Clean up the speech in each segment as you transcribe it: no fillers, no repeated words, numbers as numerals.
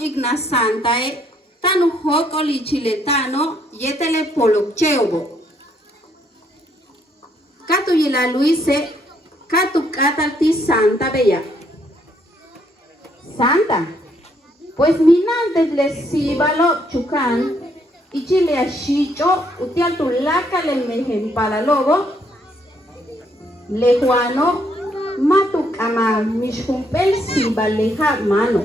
igna santae, tanu hokoli chiletano, yetele polokcheobo. Katu yila Luise, katu katalti santa bella. Santa, pues minantes le sibalo chukan, y chile a chicho, utial tu laca le mejen para lobo, le juano, matu kama mishumpel sibaleja mano.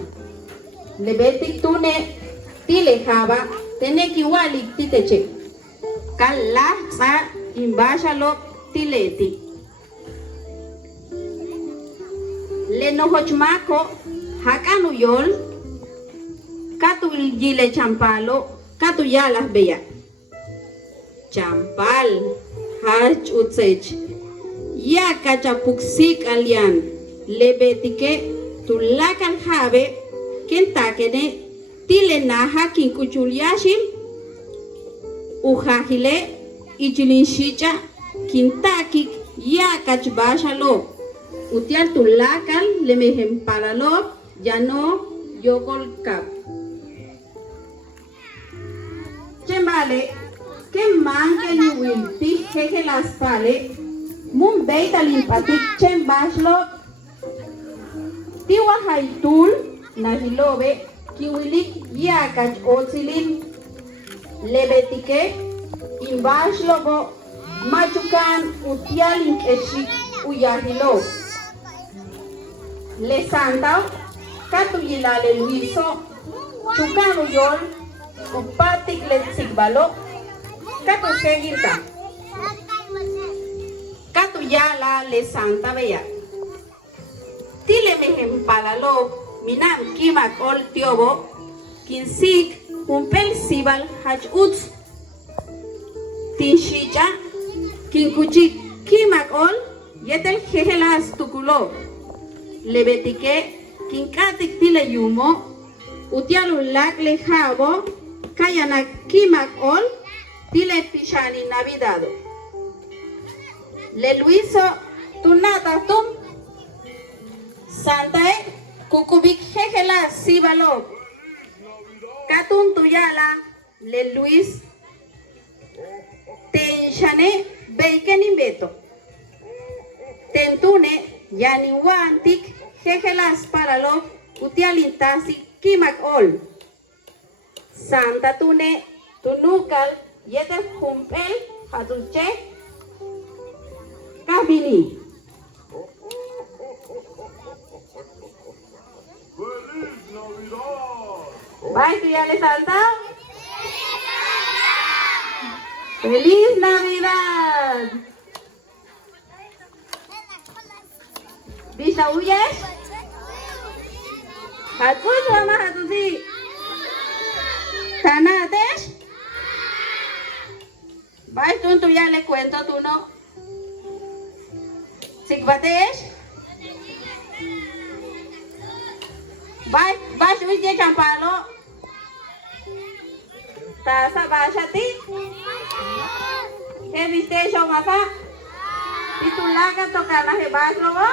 Le betik tune, tilejaba, teneki walik titeche. Kala sa imbashalo tileti. Le nohochmako, hakanu yol, katu gile champalo, katu yalas beya. Champal, hach utsech. Ya kachapuksik alian, le betike, tulakal habe, kentakene, tile naha kinkuchuliashil, ujahile, ichilinchicha, kintakik, ya kachbashalo. Utial tulakal, le mehem paralo, ya no yokol kap. Chembale, que manque ni wilpi, jeje las pale, mun beita limpatik chembashlo, tiwa haitul, nahilobe, kiwilik yakach otsilin, lebetike, imbashlobo, machukan utialin eshik uyahilo. Le santa, katuyilale luiso, chukanu yol, upatik le sigbalo, katu segirta. Katu yala le santa bella. Tile mehem palalo, minam kimak ol tiobo, kinsik, umpel sibal hach uts. Tinshicha, kinkuchik kimak ol, yetel jejelas tukulo. Lebetike, kinkatik tile yumo, utialu lak le jabo, kayana kimak ol, tile pishani navidado. Le luiso, tunata tum, santae, kukubik jejela sibalo. Katun tuyala, le luis, tenshane, beiken beto. Tentune, yani wantik, jejelas paralo, utialintasi, kimak ol. Santa tune, tunukal, yete humpel, hatulche, kabini. ¡Feliz Navidad! Bye, tuyale Santa. ¡Feliz Navidad! ¿Bisa huyes? Hatush mama hatusi. ¿Tanates? Bye, tú ya le cuento, tú no. ¿Sigbates? Bye, uy, champalo. Tasa bashati. ¿Qué viste yo, mamá? ¿Y tú la que toca la jebas, lobo?